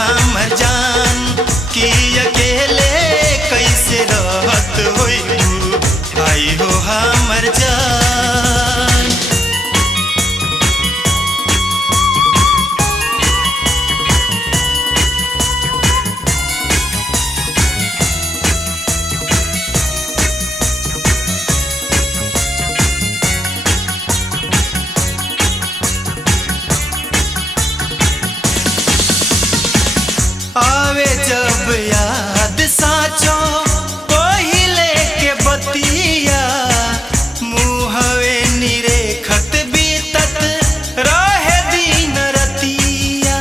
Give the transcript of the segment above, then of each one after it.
हमर जान कि अकेले कैसे रहत होइबू आई हो हमर जान। आवे जब याद साचो पहिले के बतिया मुहवे निरेखत बीतत रहे दिन रतिया।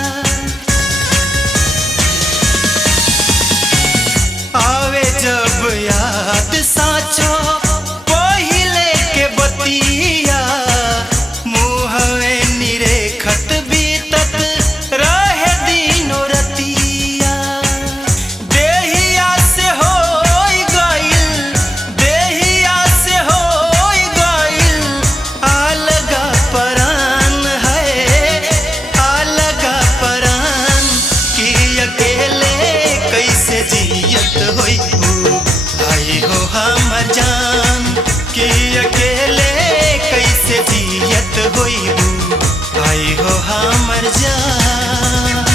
आवे जब याद साचो पहिले के बतिया मुहवे निरेखत बीतत रहे दिन रतिया। हमर जान कि अकेले कैसे जियत होइबू आई हो हमर जान।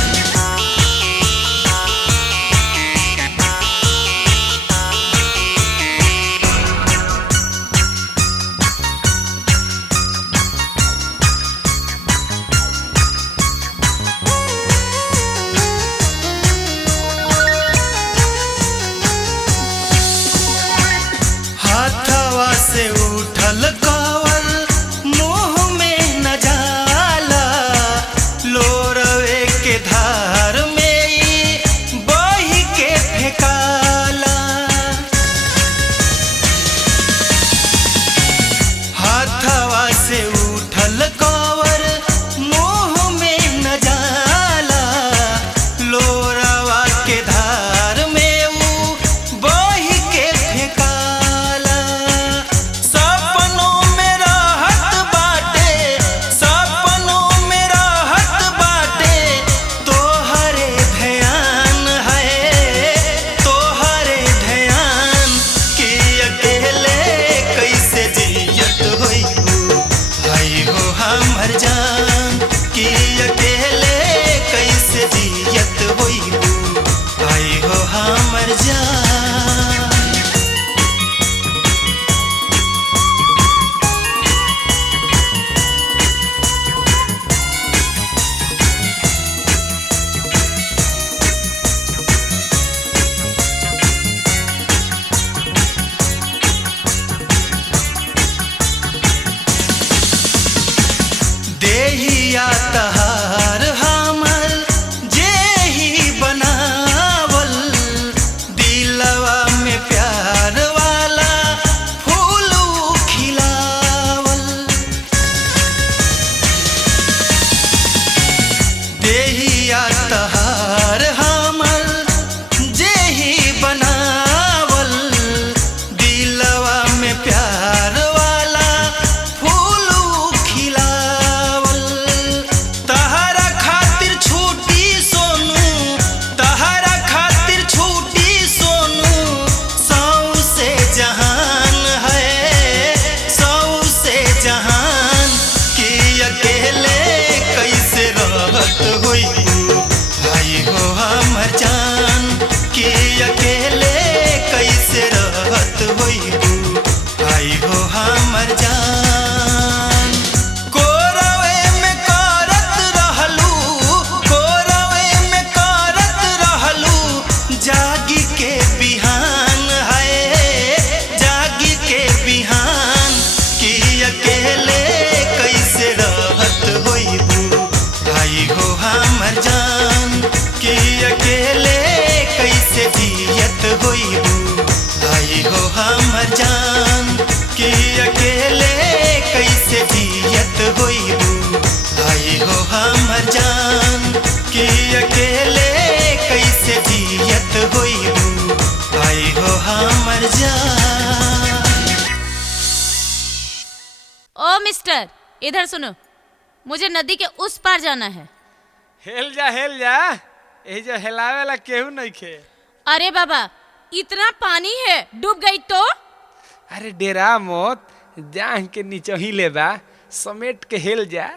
हाथवा से उठल कवल मुँह में न जाला लोरवे के धार में ई बही के फेकाला। हाथवा से उठल कवल मुँह में न जाला लोरवा के धार में ऊ बही के फेकाला। हमर जान कि अकेले कैसे जियत होइबू आई हो हमर जान। देहिया तहार हमर जेही बनावल दिलवा में प्यार वाला फूल खिलावल। देहिया तहार हमर जेही बनावल दिलवा में प्यार वाला फूल खिलावल। तहरा खातिर छूटी सोनू तहरा खातिर छूटी सोनू सौ से जहान है सौ से जहान कि अकेले कैसे रहत होइबू आई हो हमर जान कि अकेले कैसे रहत होइबू आई हो हमर जान। कोरवे में करत रहलू जागी के बिहान है जागी के बिहान कि अकेले कैसे रहत होइबू आई हो हमर जान कि अकेले कैसे जियत होइबू आई हो हमर जान कि अकेले कैसे जियत होइबू आई हो हमर जान कि अकेले कैसे जियत होइबू आई हो हमर जान। ओ मिस्टर इधर सुनो, मुझे नदी के उस पार जाना है। हेल जा ए जो हिलावेला केहू नहीं खे। अरे बाबा इतना पानी है, डूब गई तो? अरे डेरा मत, जान के नीचे ही ले बा, समेट के हेल जा।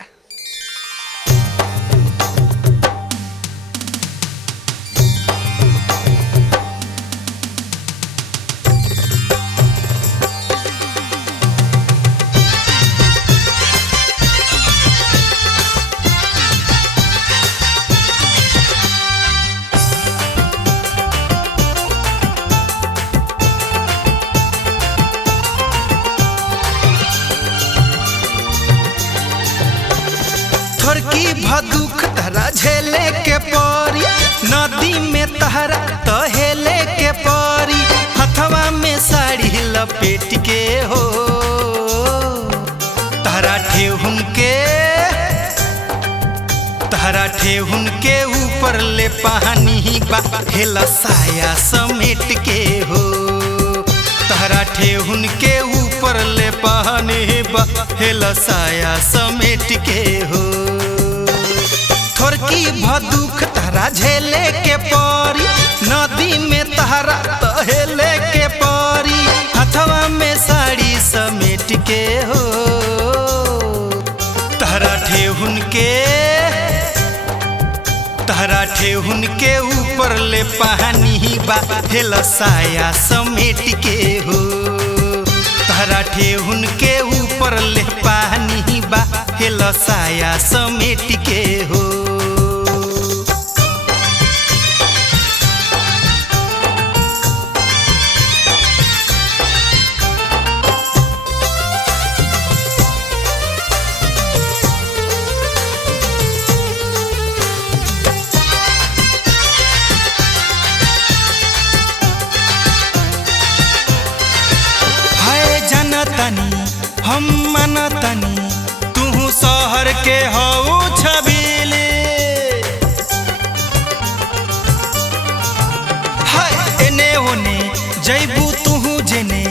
थोरकी भदुख तहरा झेले के परी, नदी में तहरा तहेले के परी, हथवा में साड़ी लपेट के हो तहरा ठेहुन के ऊपर ले पानी बा हेला साया समेट के हो तहरा ठेहुन के ऊपर ले पानी बा हेला साया समेट के हो। थोरकी भदुख तहरा झेले के परी, नदी में तहरा तहेले के परी, हथवा में साड़ी समेट के हो तहरा ठेहुन के ऊपर ले पानी बा हेला साया समेट के हो तहरा ठेहुन के ऊपर ले पानी बा हेला साया समेट के हो। हम मनतनी तू शहर के हऊ छबीले, एने ओने जैबू तू जेने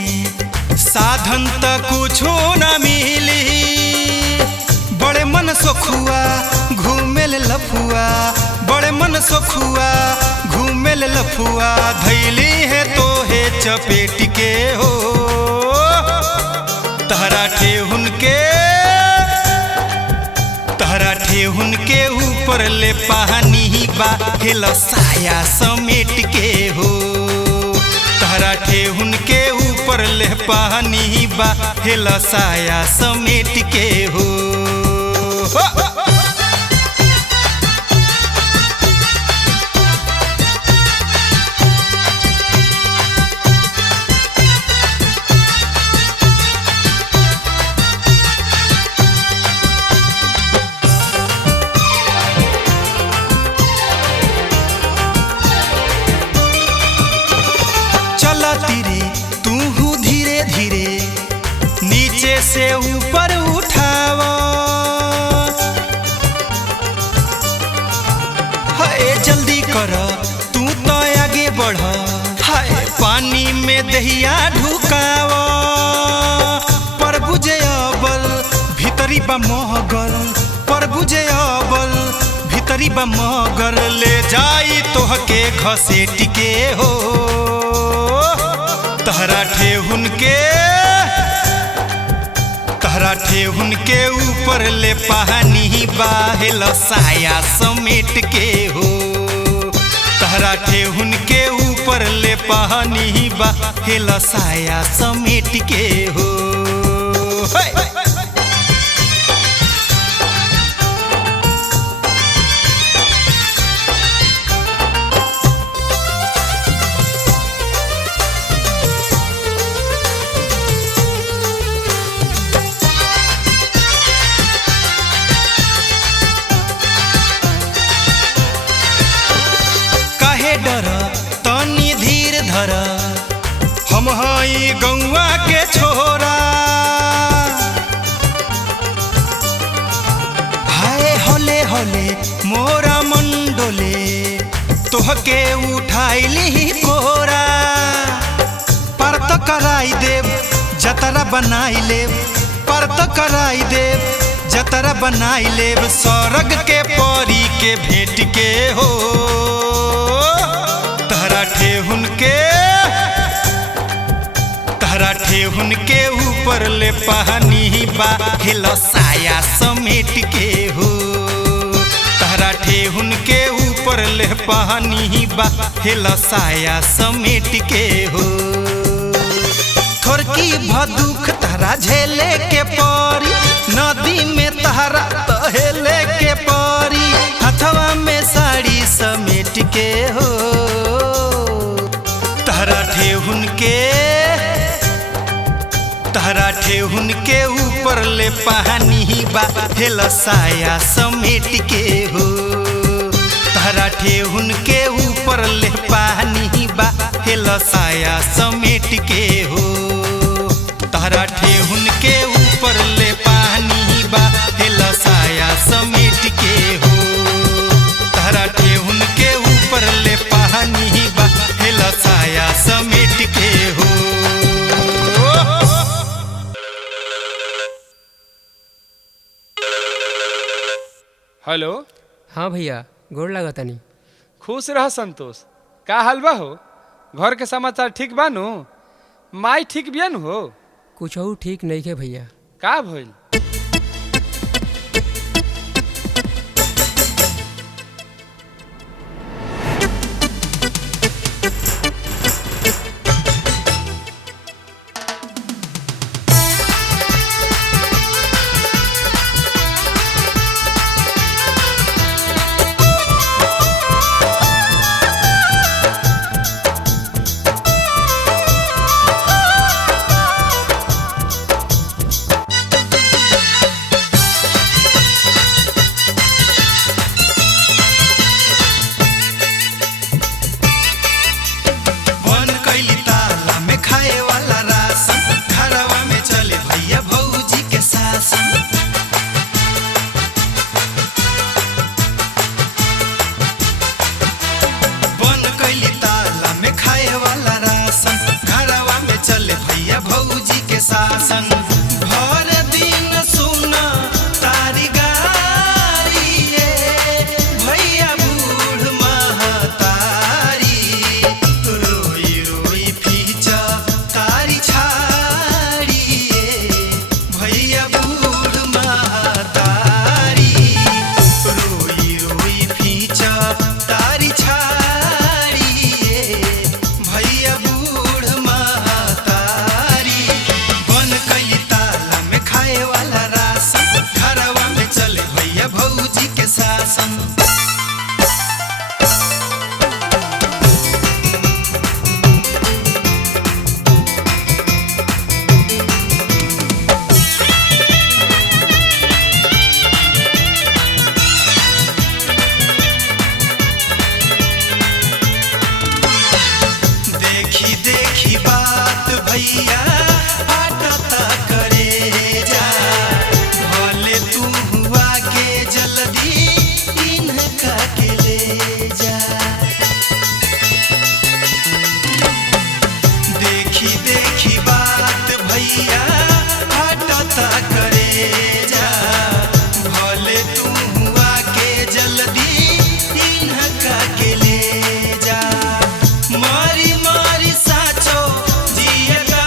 साधन त कुछो न मिली, बड़े मन सोखुआ घूमेल लफुआ, बड़े मन सोखुआ घूमेल लफुआ, धैली है तो है चपेट के हो तहरा ठेहुन के ऊपर ले पानी बा हेला साया समेट के हो तहरा ठेहुन के ऊपर ले पानी बा हेला साया समेट के हो। तीरे तू धीरे धीरे नीचे से ऊपर उठावा, हाय जल्दी कर तू तो आगे बढ़, हाय पानी में दहिया ढुकावा, पर बुझे अबल भीतरी बा महगर, पर बुझे अबल भीतरी बा महगर, ले जाई तोहके घसेट के हो तहरा ठेहुन के ऊपर ले पानी बा हेला साया समेट के हो तहरा ठेहुन के ऊपर ले पानी बा हेला साया समेट के हो। डर तनी धीर धर, हम हई गौवा के छोरा, हाय होले होले मोरा मंडोले तोहके उठाइली कोरा, पर तो कराई देव जतरा बनाई लेब, पर तो कराई देव जतरा बनाई लेब, स्वर्ग के परी के भेंट के हो तहरा ठेहुन के ऊपर ले पानी बा हेलो साया समेट के हो। तहरा ठेहुन के ऊपर ले पानी बा हेलो साया समेट के हो। थोरकी भदुख तहरा झेले के परी नदी में तहरा तहेले के परी हथवा में साड़ी समेट के हो। तहरा ठेहुन के ऊपर ले पानी बा हेलो साया समेट के हो। तहरा ठेहुन के ऊपर ले पानी बा हेलो साया समेट के हो। तहरा ठेहुन के ऊपर ले पानी बा हेलो साया समेट के हो। तहरा ठेहुन के ऊपर ले पानी बा हेलो साया समेट के हो। हेलो। हाँ भैया गोड़ लागतानी। खुश रह संतोष। का हाल बा हो? घर के समाचार ठीक बानू? माई ठीक बिया नु हो? कुछ ठीक नहीं के भैया। का भइल? मारी मारी साचो जियगा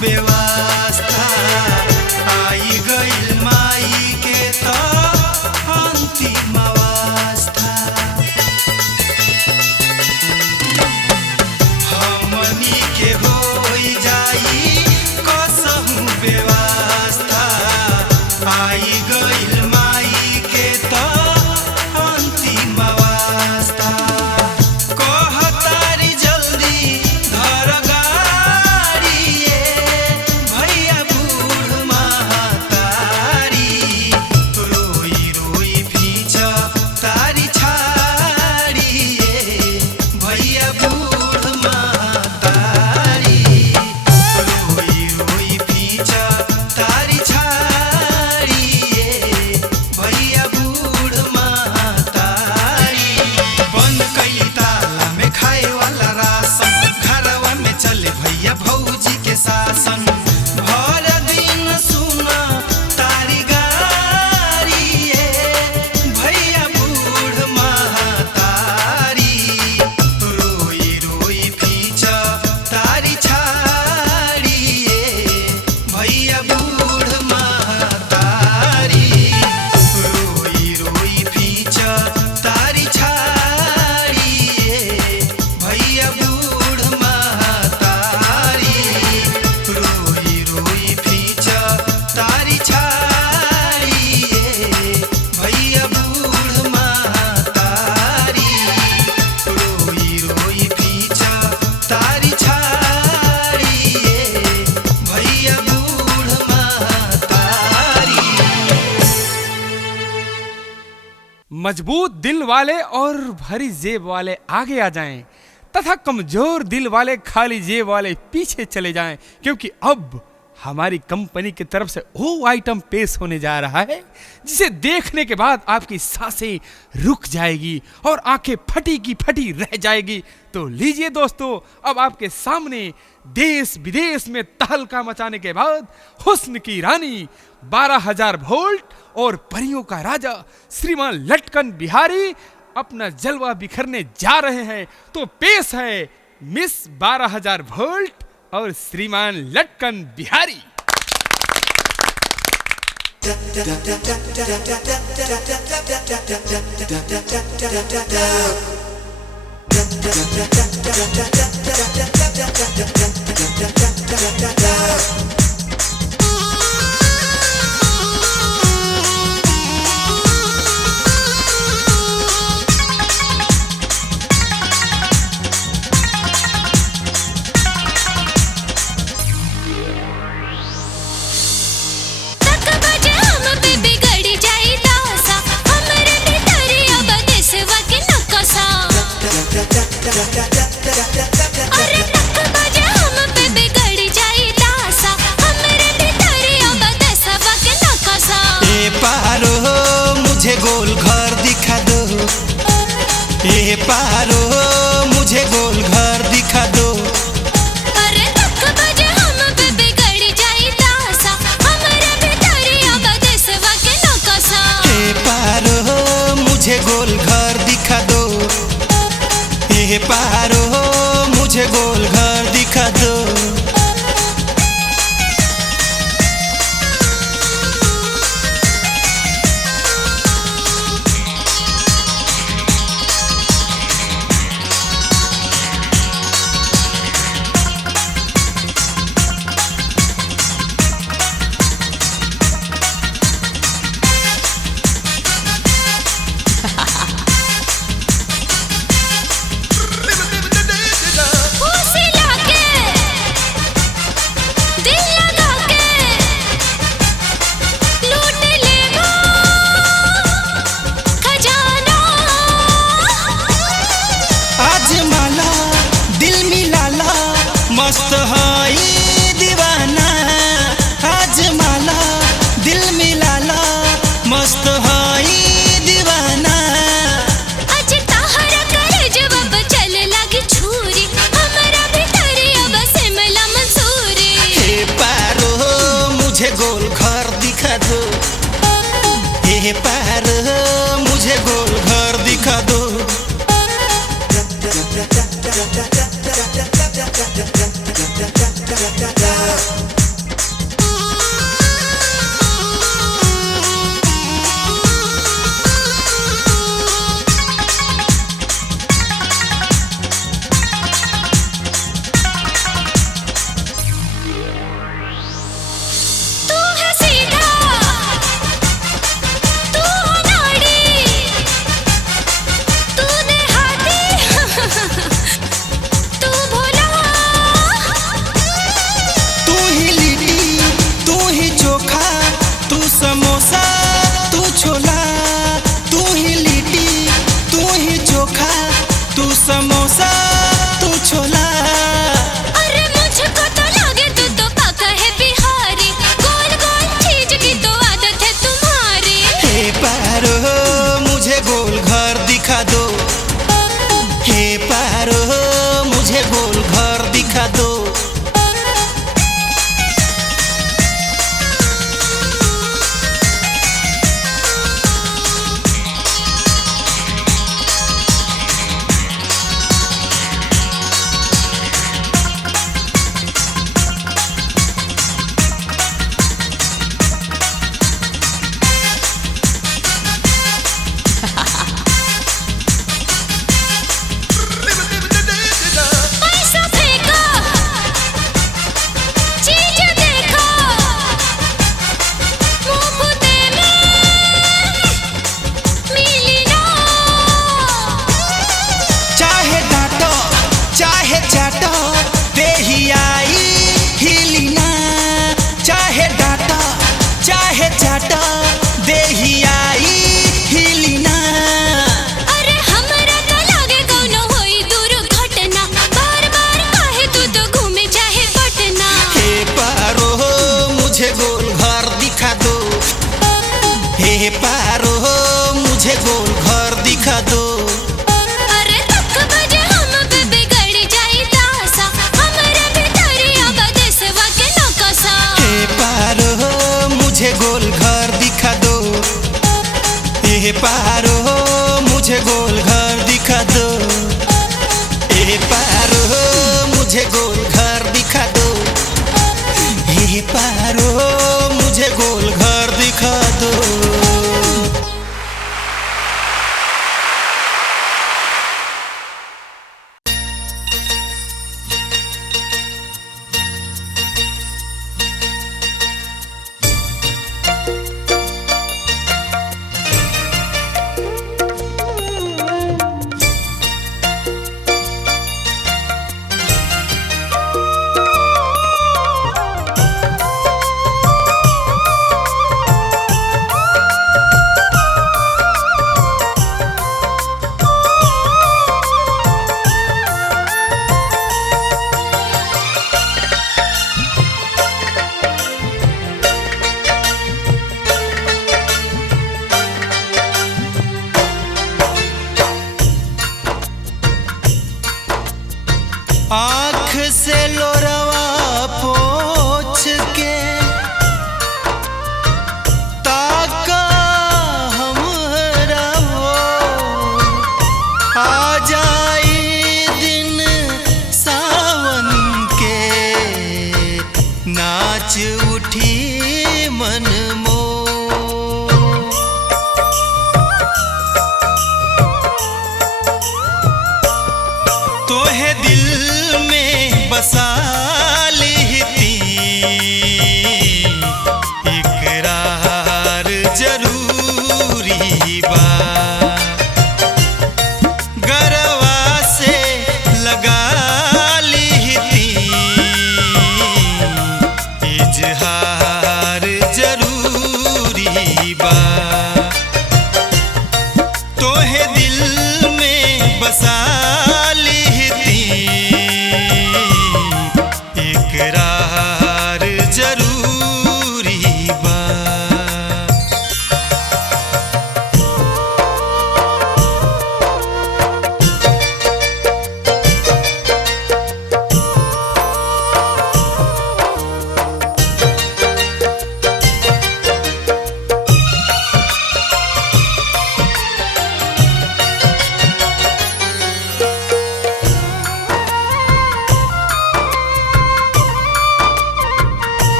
व्यवस्था आई गइल माई के त अंतिम अवस्था हमनी के होई जाई कसहु व्यवस्था आई गइल माई के त अंतिम अवस्था कहतारी जल्दी धर गाड़ी भैया बूढ़ महतारी रोई रोई भींच तारी छाड़ी भैया बूढ़ महतारी रोई रोई भींच तारी छाड़ी भैया बूढ़ महतारी बंद कई ताला में खाए वाला राशन घरवा में चले भैया भौजी के शासन भर दिन सुना तारी गारी भैया बूढ़ महतारी रोई रोई भींच तारी छाड़ी भैया बूढ़ महतारी रोई रोई भींच तारी छाड़ी भैया बूढ़ महतारी रोई रोई भींच तारी छाड़ी भैया बूढ़ महतारी रोई रोई भींच तारी छाड़ी भैया बूढ़ महतारी। मजबूत दिल वाले और भरी जेब वाले आगे आ जाएं तथा कमजोर दिल वाले खाली जेब वाले पीछे चले जाएं, क्योंकि अब हमारी कंपनी की तरफ से वो आइटम पेश होने जा रहा है जिसे देखने के बाद आपकी सांसें रुक जाएगी और आंखें फटी की फटी रह जाएगी। तो लीजिए दोस्तों, अब आपके सामने देश विदेश में तहलका मचाने के बाद हुस्न की रानी 12,000 वोल्ट और परियों का राजा श्रीमान लटकन बिहारी अपना जलवा बिखरने जा रहे हैं। तो पेश है मिस 12,000 वोल्ट और श्रीमान लटकन बिहारी। मुझे गोल घर दिखा दो, ए पारो मुझे गोल घर दिखा दो। अरे तक बजे हम पे बिगड़ जाई दासा, हमरे भितरिया बदेसवा के नकसा। ए पारो मुझे गोल घर दिखा दो, ए पारो मुझे गोल घर दिखा दो। मस्त हई दीवाना आज माला दिल मिलाला, मस्त हई दीवाना। आज ताहरा करे जवाब चल लगी छुरी, हमारा भितरिया बस मिला मंसूरी। हे पारो मुझे गोल घर दिखा दो, हे पारो मुझे गोल घर दिखा दो। Da da da da da da da da da da da da da da da da da Paro मुझे गोल घर दिखा दो, ए पारो मुझे गोल घर दिखा दो, ए पारो मुझे गोल घर दिखा दो। आँख से लोरवा पोंछ के ताका हमरा हो, आ जाई दिन सावन के नाच उठी मन मोर। तोहे दिल में बसा लेती इकरार जरूरी बा, गरवा से लगा लेती इजहार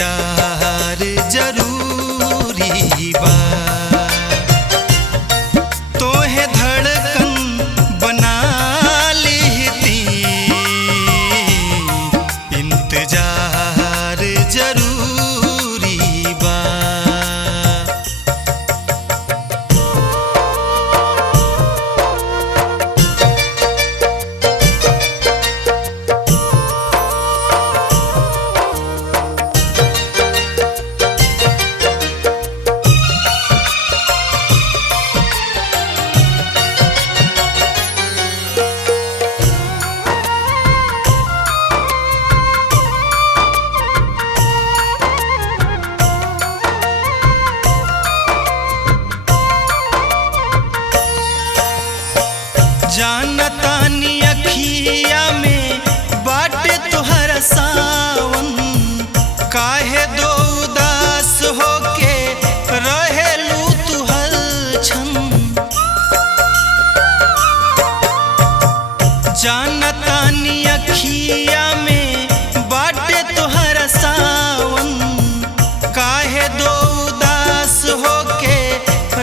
इंतजार जरूरी बा तोहे धड़कन बना लेती इंतजार जरूरी बा जानतानी अखिया में बाटे तुहरा सावन काहे दो उदास होके रहेलू तू हलछन जानतानी अखिया में बाटे तुहरा सावन काहे दो उदास होके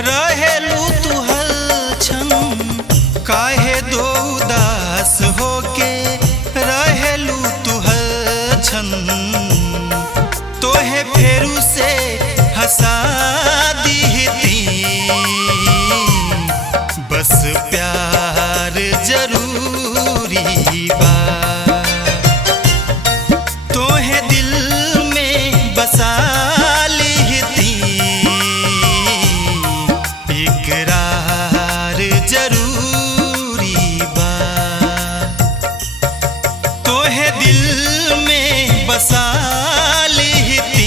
रहेलू तू हलछन काहे दो उदास होके रहेलू तू हलछन तोहे फेरू से हंसा दीती बस प्यार जरूरी बा तोहे दिल में बसा लेती इकरार जरूरी बा तोहे दिल में बसा लेती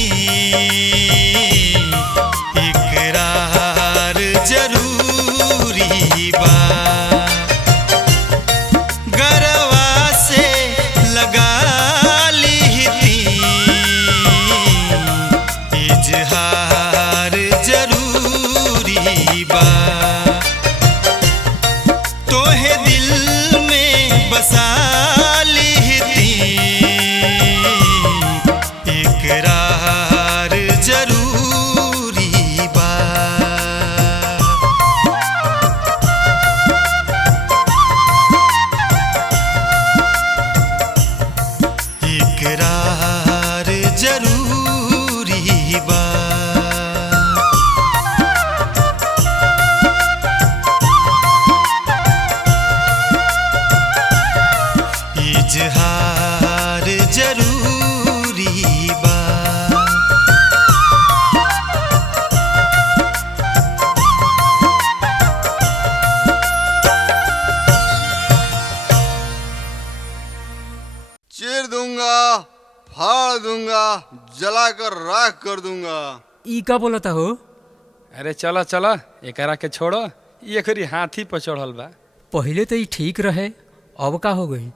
इकरार जरूरी बा गरवा से लगा लेती इजहार जरूरी बा तोहे दिल में बसा लेती इकरार जरूरी बा इकरार जरूरी बा इजहार जरूरी बा चीर दूंगा फाड़ दूंगा जलाकर राख कर दूंगा। ई का बोलता हो? अरे चला चला एकरा के छोड़ो ये खरी हाथी पर चढ़ल बा। पहले तो ई ठीक रहे, अब का हो गई?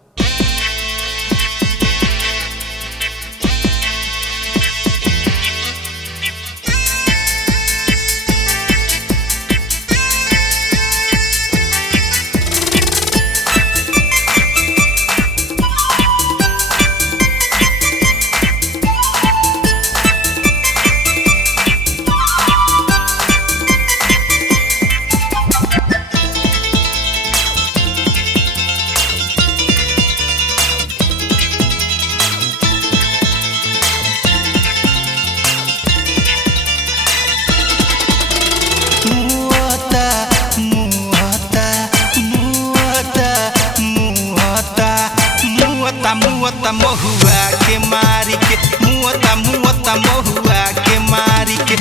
मुअता महुआ के मारी के मुअता महुआ के मारी के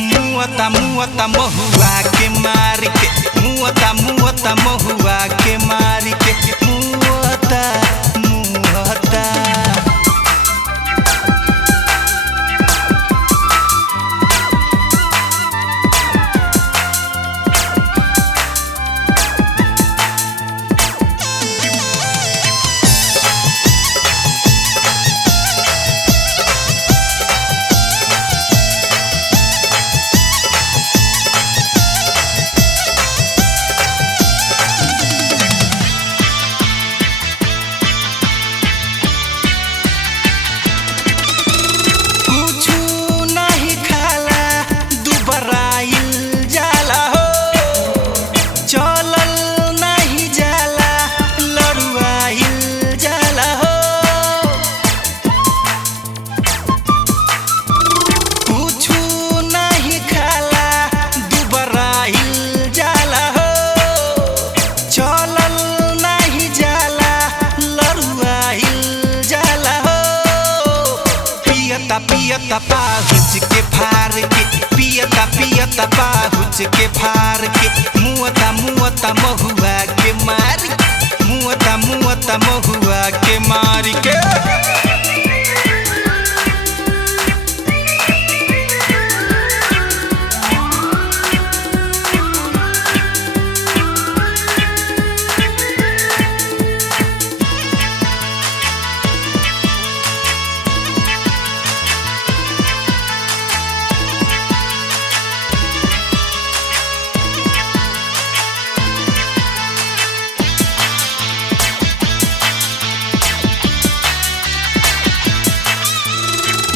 मुअता महुआ के मारी के मुअता महुआ के मारी के मुअता पियता पाहुच के फार के पियता पाहुच के फार के मुअता महुआ के मार मुअता महुआ के मार के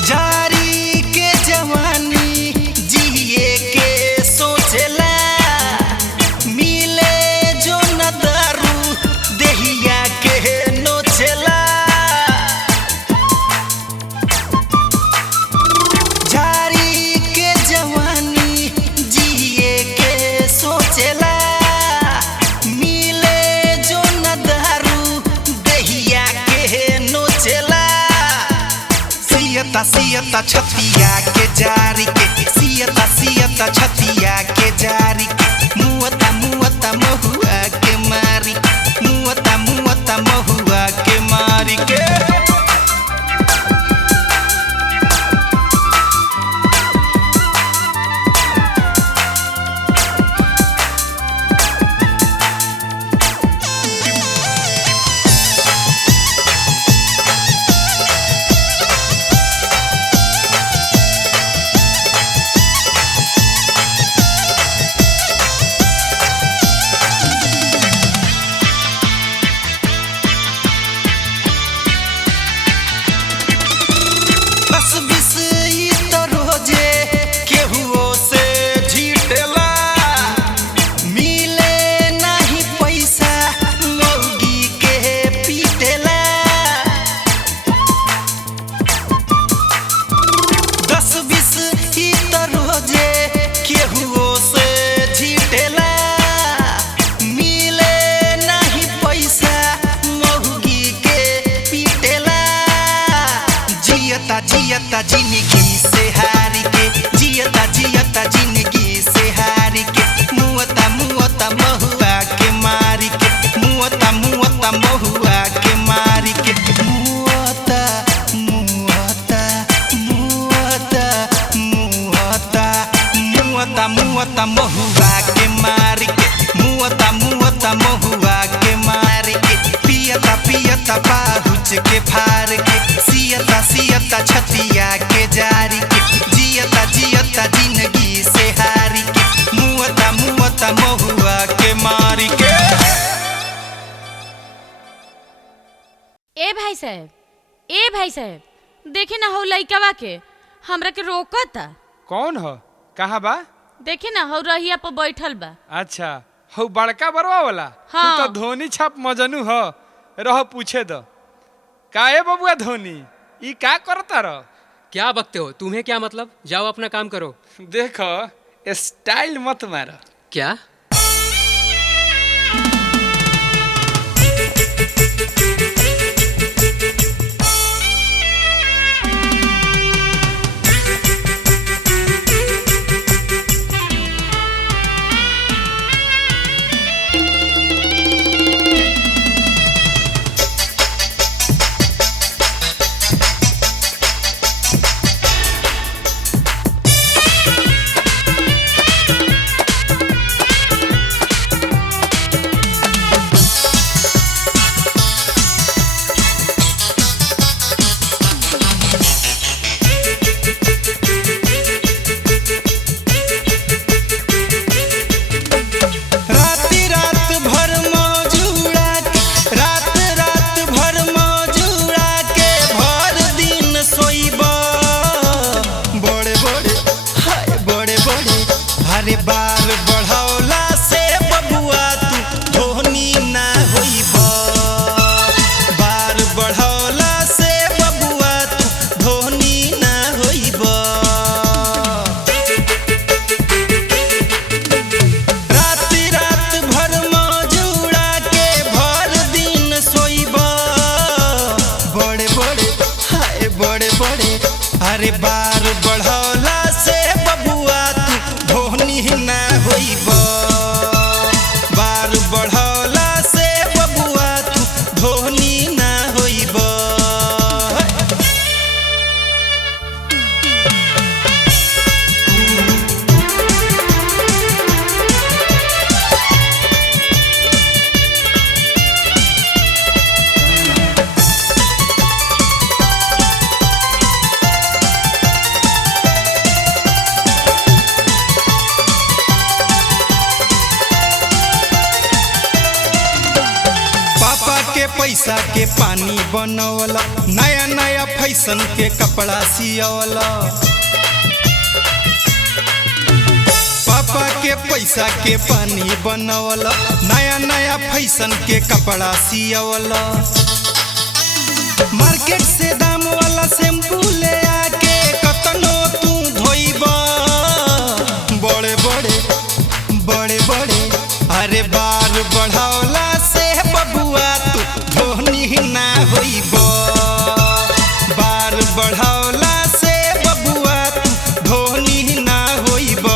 जारी के जवानी जिए के सोचला मिले जो न दारू देहिया के नोचला जारी के जवानी जिए के सोचला मिले जो न दारू देहिया के नोचला सियता छतिया के जारी के सियता छतिया के जारी के मुअता महुआ के मारी मुअता महुआ के मारी के जियता जिंदगी से हारी के जियता जिंदगी से हारी के मुअता महुआ के मारी के मुअता महुआ के मारी के मुअता महुआ के मारी के मुअता महुआ के मारी के पियता पाहुच के फार के सियता छतिया के जारी के जियता जिंदगी से हारी के मुअता महुआ के मारी के ए भाई साहब देखे ना हो लइकवा के हमरा के रोकता। कौन हो कहाँ बा? देखे ना हो रहिया पर बैठल बा। अच्छा हो बड़का बरवा वाला। हाँ। तू तो धोनी छाप मजनू हो रह पूछे दो काहे बबुआ धोनी ई का करता रह? क्या बकते हो? तुम्हें क्या मतलब? जाओ अपना काम करो। देखो स्टाइल मत मारो। क्या? अरे बार बढ़ौला से बबुआ तू धोनी ना होइब। बार बढ़ौला से बबुआ तू धोनी ना होइब। पैसा के पानी बनवला, नया नया फैशन के कपड़ा सियवला। पापा के पैसा के पानी बनवला, नया नया फैशन के कपड़ा सियवला। मार्केट से दाम वाला शैम्पू ले आके कतनो तू धोइब। बड़े बड़े बड़े बड़े अरे बार बढ़ौला से बबुआ तू धोनी ना होइब। बार बढ़ौला से बबुआ तू धोनी ना होइब।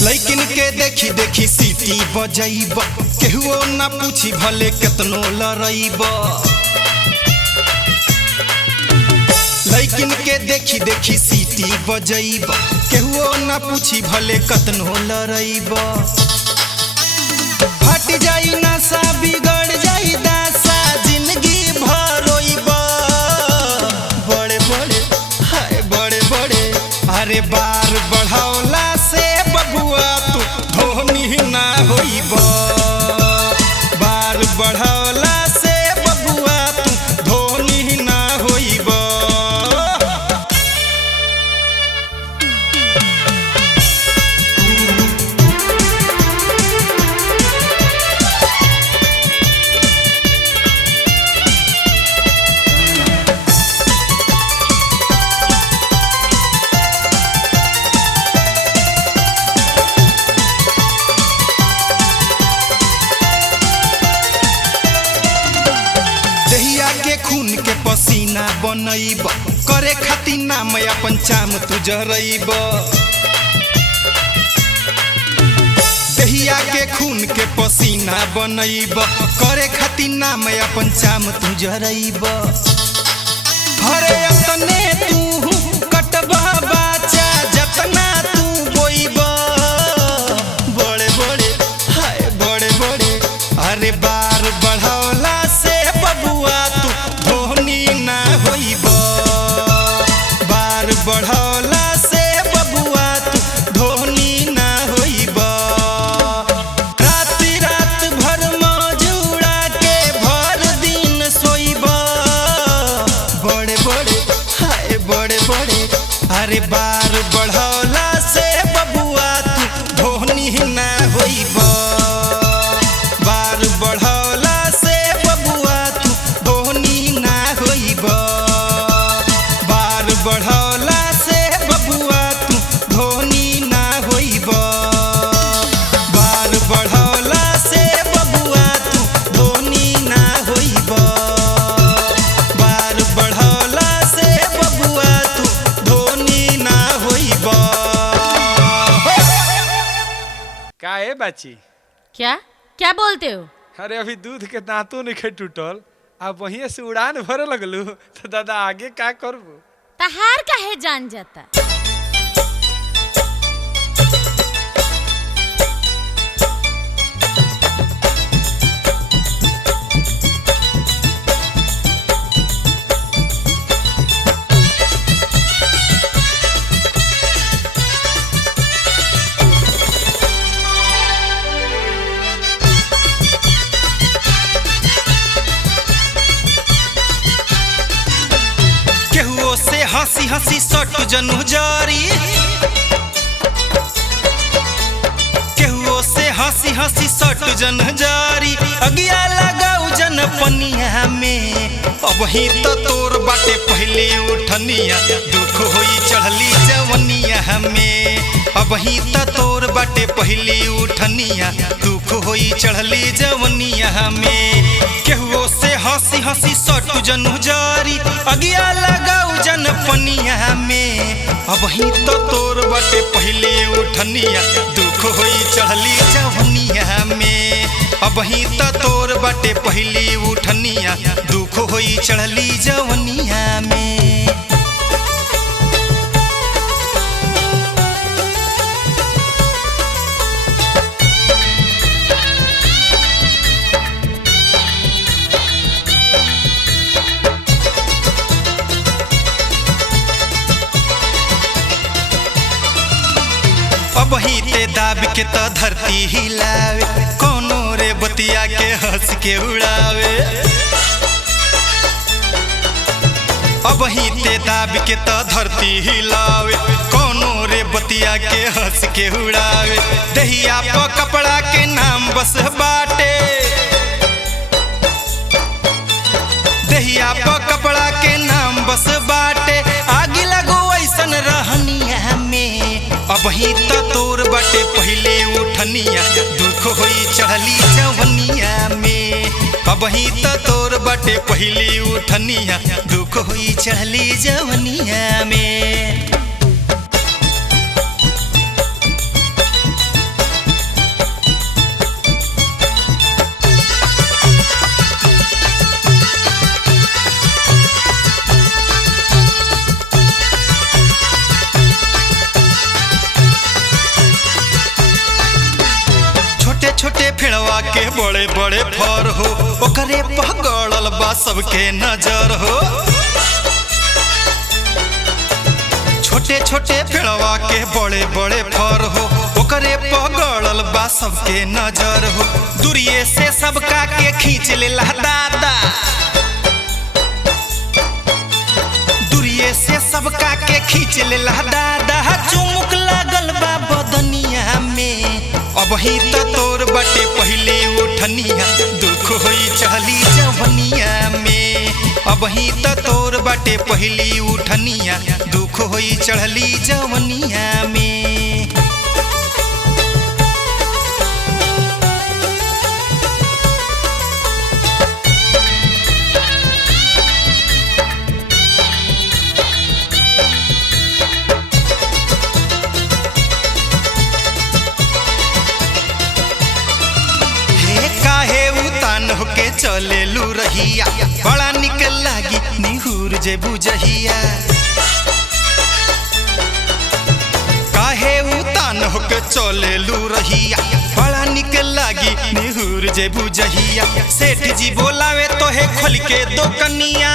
लैकिन के देखी देखी सीटी बजैब, केहुओ ना पूछी भले केतनो लड़ैब। लैकिन के देखी देखी सीटी बजैब, केहुओ ना पूछी भले केतनो लड़ैब। फट जाई नशा बिगड़ जाई दासा, जिंदगी भर रोइब। बड़े बड़े हाय बड़े बड़े अरे बार बढ़ौला से बबुआ तू धोनी ना होइब। बार बढ़ौला से बबुआ तू धोनी ना होइब। खून के पसीना बनैब, करे खातिर नाम अपन चाम तू जरैब। दहिया के खून के पसीना बनैब, करे खातिर नाम अपन चाम तू जरैब। हरे अपने तू कटबा बाचा जतना तू बोइब। बड़े बड़े हाय बड़े बड़े अरे बार बढ़ौला से बबुआ तू धोनी ना होइब। बार बढ़ौला से बबुआ तू धोनी ना होइब। राति रात भर मौज उड़ा के भर दिन सोइब। बड़े बड़े हाय बड़े बड़े अरे बार बढ़ौला से बबुआ तू धोनी ना होइब। बार बढ़ौला से बबुआ तू धोनी ना होइब। बार बढ़ौला से बबुआ तू धोनी ना होइब। बार बढ़ौला से बबुआ तू धोनी ना होइब। बार बढ़ौला से बबुआ तू धोनी ना होइब। का ए बाची? क्या क्या बोलते हो? अरे अभी दूध के दांतों नहीं टूटल, अब वहीं से उड़ान भरे लगलू तो दादा आगे का करबू? तहार काहे जान जाता। हंसी हंसी सट जनु जारी, केहुओ से हंसी हंसी सट जन जारी अगिया लगाऊ जन पनिया में अब ही तो तोर बाटे पहले उठनिया दुख होई चढ़ली जवनिया में अब ही तो तोर बाटे पहले उठनिया दुख होई चढ़ली जवनिया में केहुओ से हंसी हंसी सट जन जारी अगिया लगाऊ जन पनिया में अब ही तो तोर बाटे पहले उठनिया दुख होई चढ़ली जवनिया में अब ही तो तोर बाटे पहली उठनिया दुख होई चढ़ली जवनिया में। अब ही ते दाब के तो धरती हिलावे कोनो रे बतिया के हंस के उड़ावे अब ही ते दाब के तो धरती हिलावे कोनो रे बतिया के हंस के उड़ावे दहिया प कपड़ा के नाम बस बाटे दहिया प कपड़ा के नाम बस बाटे आगे लगो ऐसन रहनिया में अब ही तो तोर बाटे पहले उठनिया दुख होई चढ़ली जवनिया में अब ही तो तोर बाटे पहले उठनिया दुख होई चढ़ली जवनिया में। छोटे फेड़वा के बड़े बड़े फर हो ओकरे पगड़ल बा सबके नजर हो छोटे छोटे फेड़वा के बड़े बड़े फर हो ओकरे पगड़ल बा सबके नजर हो दूरिये से सबका के खींच लेला दादा दूरिये से सबका के खींच लेला दादा चुमुक लागल बा बदनिया में अब ही तो तोर बाटे पहले उठनिया दुख होई चढ़ली जवनिया में अब ही तो तोर बाटे पहली उठनिया दुख होई चढ़ली जवनिया में। होके चले लू रहिया बड़ा निक लागी निहुर जे बुझहिया काहे उतान होके चले लू रहिया बड़ा निक लागी निहुर जे बुझहिया सेठ जी बोलावे तो है खोल के दोकनिया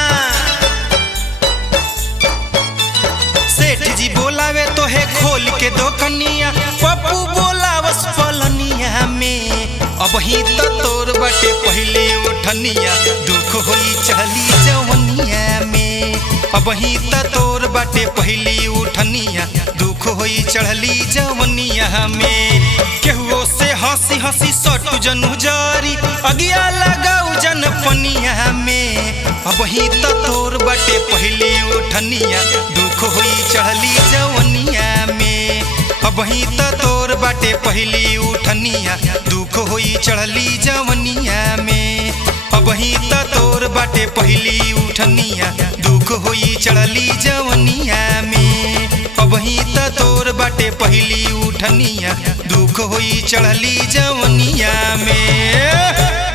सेठ जी बोलावे तो है खोल के दोकनिया पप्पू बोलावस पलनिया में अब ही तो तोर बाटे पहले उठनिया दुख होई चढ़ली जवनिया में अब ही तो तोर बाटे पहली उठनिया दुख होई चढ़ली जवनिया में केहुओ से हंसी हंसी सटू जन जारी अगिया लगाऊ जन पनिया में अब ही तो तोर बाटे पहली उठनिया दुख होई चढ़ली जवनिया में अब ही तो तोर बाटे पहली उठनिया दुख होई चढ़ली जवनिया में अब ही तो तोर बाटे पहली उठनिया दुख होई चढ़ली जवनिया में अब ही तो तोर बाटे पहली उठनिया दुख होई चढ़ली जवनिया में।